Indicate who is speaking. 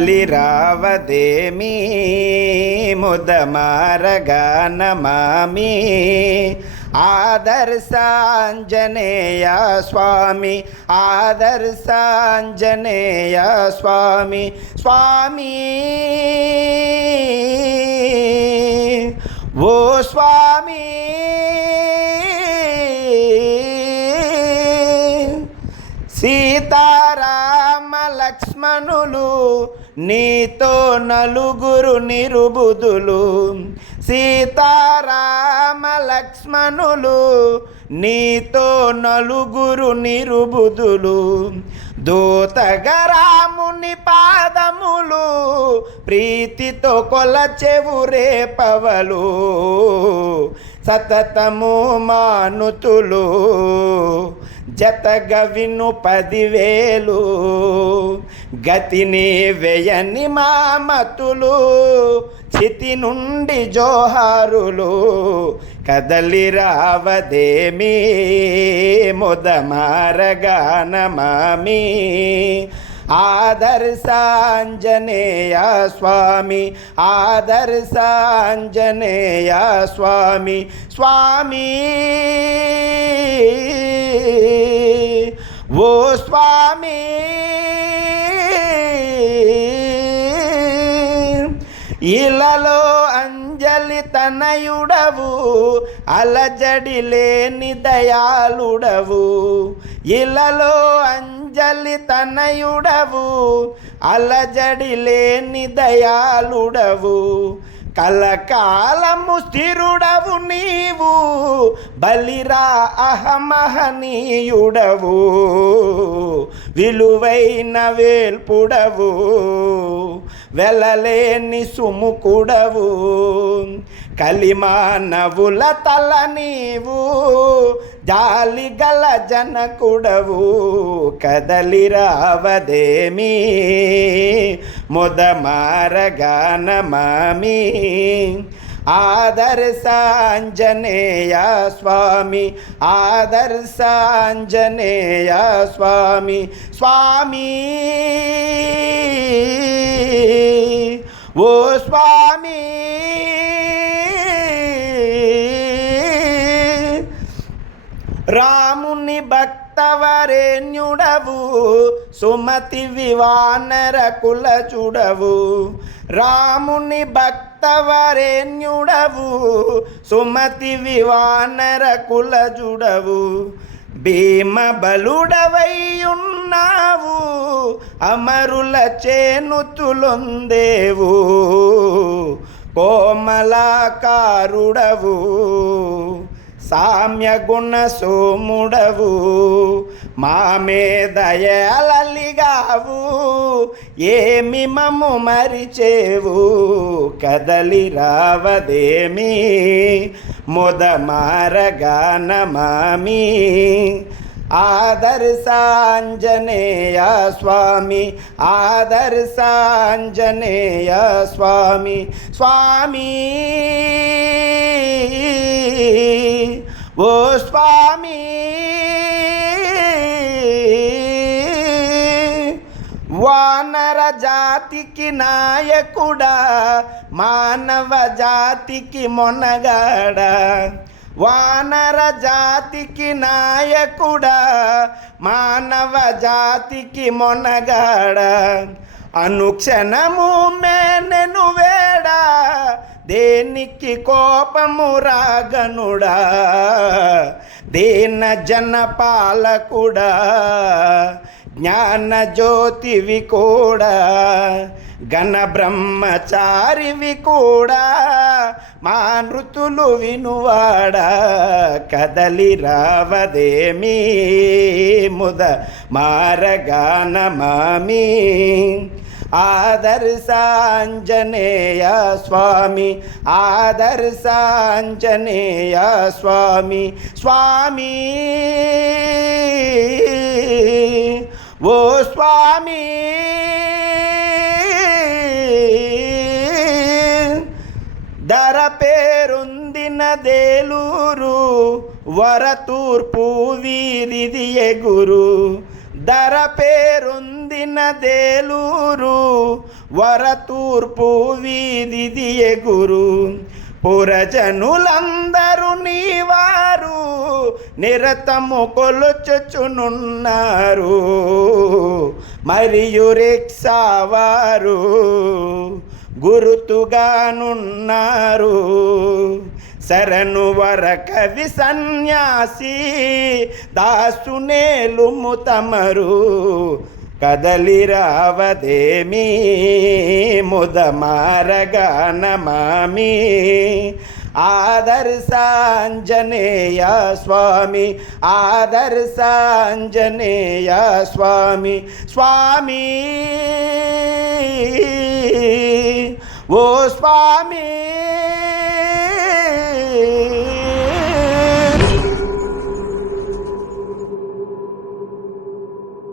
Speaker 1: అలిరావదేమీ ముదమారగానమామి ఆదర్శాంజనేయ స్వామి ఆదర్శాంజనేయ స్వామి స్వామి ఓ స్వామి సీతారామ లక్ష్మణులు నీతో నలుగురు నిరుబుదులు సీతారామ లక్ష్మణులు నీతో నలుగురు నిరుబుదులు దూతగరాముని పాదములు ప్రీతితో కొలచెవురే పవలు సతతము మానుతులు జతగ విను పదివేలు గతిని వేయని మామతులు చితి నుండి జోహారులు కదలి రావదేమి ముదమారగానమామి ఆదర్శాంజనేయ స్వామి ఆదర్శాంజనేయ స్వామి స్వామి. ఓ స్వామి. ఇలలో అంజలి తనయుడవు అలజడి లేని దయాళుడవు. ఇలలో అంజ అంజలి తనయుడవు అలజడి లేని దయాళుడవు. కలకాలము స్థిరుడవు నీవు బలిరా అహమహనీయుడవు. విలువైన వేల్పుడవు వెలలేని సుముకుడవు. కలిమానవుల తల నీవు జాలి గల జనకుడవు కదలి రావదేమి ముదమారగానమామి ఆదర్శాంజనేయ స్వామి ఆదర్శాంజనేయ స్వామి స్వామి ఓ స్వామి రాముని భక్తవరేణ్యుడవు సుమతి వివానర కుల చూడవు. రాముని భక్తవరేణ్యుడవు సుమతి వివానర కుల చూడవు. భీమ బలుడవై అమరుల చేనుతులొందేవు. కోమలాకారుడవు. సామ్య గుణ సోముడవు మామే దయలలిగావు ఏమి మము మరిచేవు కదలి రావదేమి ముదమారగానమామి ఆదర్శాంజనేయ స్వామి ఆదర్శాంజనేయ స్వామి స్వామి ఓ స్వామి వానర జాతికి నాయకుడా మానవ జాతికి మొనగాడా? వానర జాతికి నాయకుడా మానవ జాతికి మొనగాడా? అనుక్షణము మేనెను వేడా దేనికి కోపము రాగనుడా? దేన జన పాలకుడా? జ్ఞాన జ్యోతివి కూడా? ఘన బ్రహ్మచారివి కూడా? మా నృతులు వినువాడా? కదలి రావదేమీ? ముద మారగానమామీ? ఆదర్శాంజనేయ స్వామి ఆదర్శాంజనేయ స్వామి స్వామి. ఓ స్వామి. ధర పేరొందిన దేలూరు వరతూర్పు వీరిది ఎగురు. దర పేరొందిన దేలూరు వరతూర్పు వీధిది ఎగురు. పురజనులందరూ నీవారు నిరతము కొలుచుచునున్నారు మరియు రిక్షావారు గురుతుగానున్నారు. శరణు వర కవి సన్యాసి దాసునేలు తమరు కదలి ముదమారగా నమామి ఆదర్శాంజనేయ స్వామి ఆదర్శాంజనేయ స్వామి స్వామి. ఓ స్వామి.